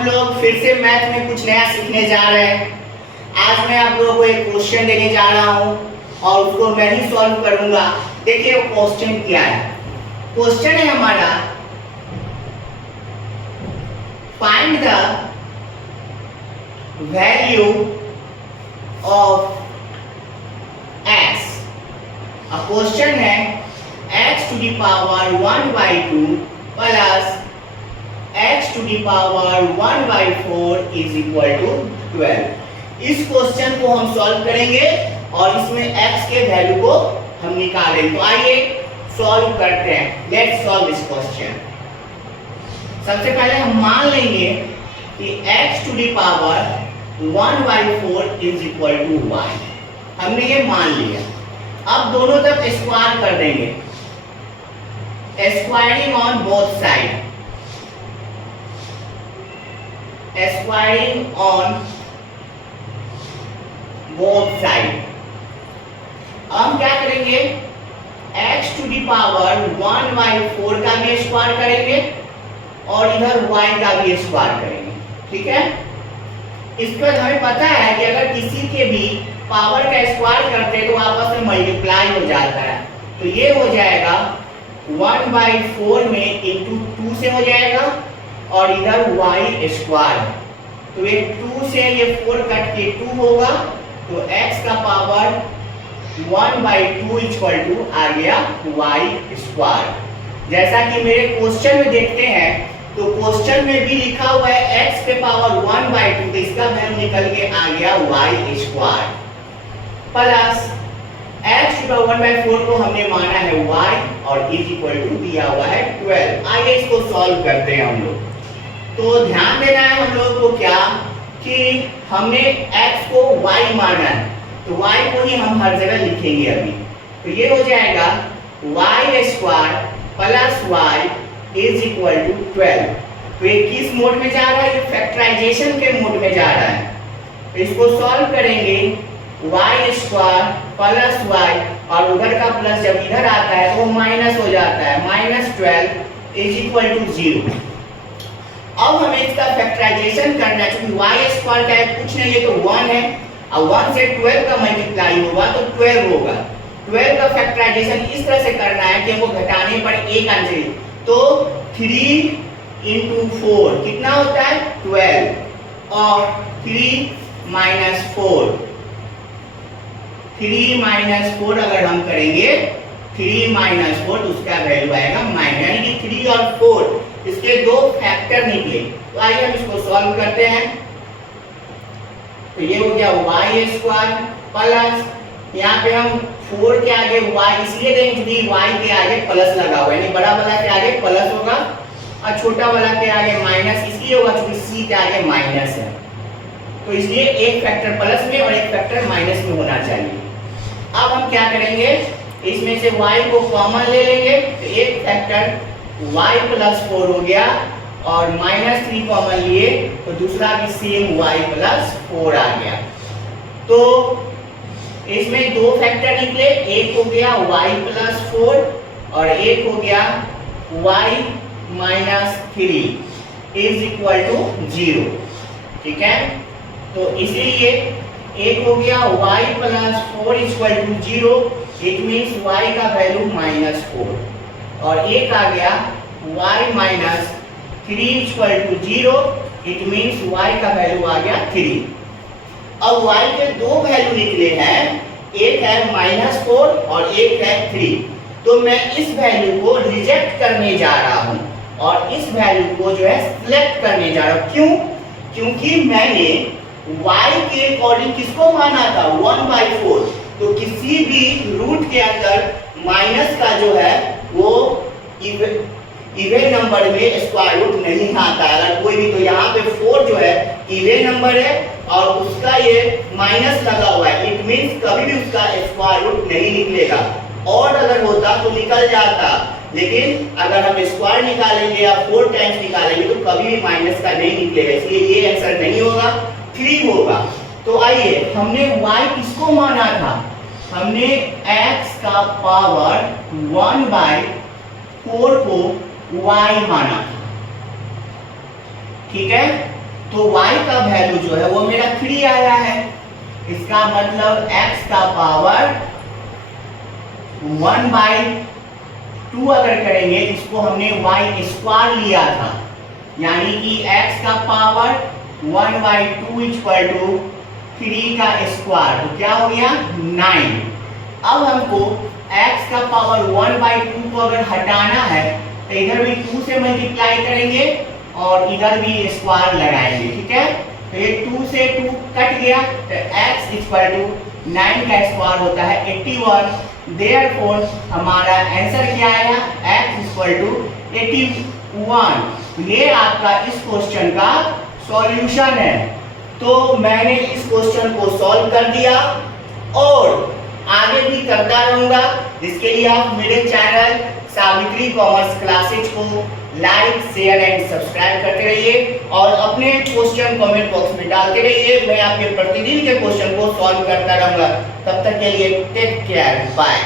हम लोग फिर से मैथ में कुछ नया सीखने जा रहे हैं। आज मैं आप लोगों को एक क्वेश्चन देने जा रहा हूं और उसको मैं ही सॉल्व करूंगा। देखिए वो क्वेश्चन क्या है। क्वेश्चन है हमारा, find the value of x। अब क्वेश्चन है x to the power 1/2 plus x to the power 1/4 is equal to 12। इस क्वेश्चन को हम सॉल्व करेंगे और इसमें x के वैल्यू को हम निकालेंगे। तो आइए सॉल्व करते हैं। Let's solve this question. सबसे पहले हम मान लेंगे कि x to the power 1/4 is equal to y। हमने ये मान लिया। अब दोनों तरफ स्क्वायर कर देंगे, squaring on both side, squaring on both side. हम क्या करेंगे, x to the power 1/4 का भी स्क्वायर करेंगे और इधर y का भी स्क्वायर करेंगे। ठीक है। इस पर हमें पता है कि अगर किसी के भी पावर का स्क्वायर करते हैं तो आपस में मल्टीप्लाई हो जाता है। तो ये हो जाएगा 1/4 में इंटू 2 से हो जाएगा और इधर y स्क्वायर। तो ये 2 से ये 4 कट के 2 होगा, तो x का पावर 1/2 इक्वल टू आ गया y स्क्वायर। जैसा कि मेरे क्वेश्चन में देखते हैं तो क्वेश्चन में भी लिखा हुआ है x के पावर 1/2, तो इसका वैल्यू निकल के आ गया y स्क्वायर प्लस x की पावर 1/4 को हमने माना है y और इज इक्वल टू दिया हुआ है 12। आइए इसको सॉल्व करते हैं हम लोग। तो ध्यान देना है हम लोगों को क्या कि हमने x को y माना है, तो y को ही हम हर जगह लिखेंगे अभी। तो ये हो जाएगा y square plus y is equal to 12। तो ये किस मोड में जा रहा है, ये फैक्टराइजेशन के मोड में जा रहा है। तो इसको सॉल्व करेंगे, y स्क्वायर प्लस y और उधर का प्लस जब इधर आता है तो वो माइनस हो जाता है, -12 इज इक्वल टू 0। अब हमें इसका फैक्टराइजेशन करना है, क्योंकि y स्क्वायर का है कुछ नहीं है तो 1 है, अब 1 से 12 का मल्टीप्लाई होगा तो 12 होगा। 12 का फैक्टराइजेशन इस तरह से करना है कि हमको घटाने पर एक आंसर, तो 3 × 4 कितना होता है 12 और 3 - 4, 3 - 4 अगर हम करेंगे 3 - 4 तो उसका वैल्यू आएगा माइनस, यानी कि 3 और 4 इसके दो फैक्टर निकले। तो आइए हम इसको सॉल्व करते हैं। तो ये हो गया y स्क्वायर प्लस, यहाँ पे हम 4 के आगे y इसलिए देंगे क्योंकि y के आगे प्लस लगा हुआ है, यानी बड़ा वाला के आगे प्लस होगा और छोटा वाला के आगे माइनस इसलिए होगा क्योंकि c के आगे माइनस है। तो इसलिए एक फैक्टर प्लस में और एक फैक्टर माइनस में होना चाहिए। अब हम क्या करेंगे, इसमें से y को कॉमन ले लेंगे, तो एक फैक्टर y + 4 हो गया और -3 कॉमन लिए तो दूसरा भी सेम y + 4 आ गया। तो इसमें दो फैक्टर निकले, एक हो गया y + 4 और एक हो गया y - 3 इज इक्वल टू 0। ठीक है। तो इसीलिए एक हो गया y + 4 equal to 0, it means y का वैल्यू -4 और एक आ गया y - 3 equal to 0, it means y का वैल्यू आ गया 3। अब y के दो वैल्यू निकले हैं, एक है -4 और एक है 3। तो मैं इस वैल्यू को रिजेक्ट करने जा रहा हूं और इस वैल्यू को जो है सिलेक्ट करने जा रहा हूं। क्यों? क्योंकि मैंने y के अकॉर्डिंग किसको माना था 1/4, तो किसी भी रूट के अंदर माइनस का जो है वो इवन नंबर में स्क्वायर रूट नहीं आता है। अगर कोई भी, तो यहाँ पे 4 जो है इवन नंबर है और उसका ये माइनस लगा हुआ है, इट मींस कभी भी उसका स्क्वायर रूट नहीं निकलेगा। और अगर होता तो निकल जाता, लेकिन अगर हम स्क्वायर निकालेंगे या 4 टाइम्स निकालेंगे तो कभी भी माइनस का नहीं निकलेगा, इसलिए ये आंसर नहीं होगा, 3 होगा। तो आइए, हमने y किसको माना था, हमने x का पावर 1/4 को y माना था। ठीक है। तो y का वैल्यू जो है वो मेरा 3 आया है। इसका मतलब x का पावर 1/2 अगर करेंगे, जिसको हमने y स्क्वायर लिया था, यानी कि x का पावर 1/2 इक्वल टू 3 का स्क्वायर, तो क्या हो गया 9। अब हमको x का पावर 1/2 को अगर हटाना है तो इधर भी 2 से मल्टीप्लाई करेंगे और इधर भी स्क्वायर लगाएंगे, ठीक है। तो ये 2 से 2 कट गया, तो x इक्वल टू 9 का स्क्वायर होता है 81। देयरफॉर हमारा आंसर क्या आया, x इक्वल टू 81। ये आपका इस क्वेश्चन का सॉल्यूशन है। तो मैंने इस क्वेश्चन को सॉल्व कर दिया और आगे भी करता रहूंगा। इसके लिए आप मेरे चैनल सावित्री कॉमर्स क्लासेज को लाइक, शेयर एंड सब्सक्राइब करते रहिए और अपने क्वेश्चन कमेंट बॉक्स में डालते रहिए। मैं आपके प्रतिदिन के क्वेश्चन को सॉल्व करता रहूंगा। तब तक के लिए टेक केयर, बाय।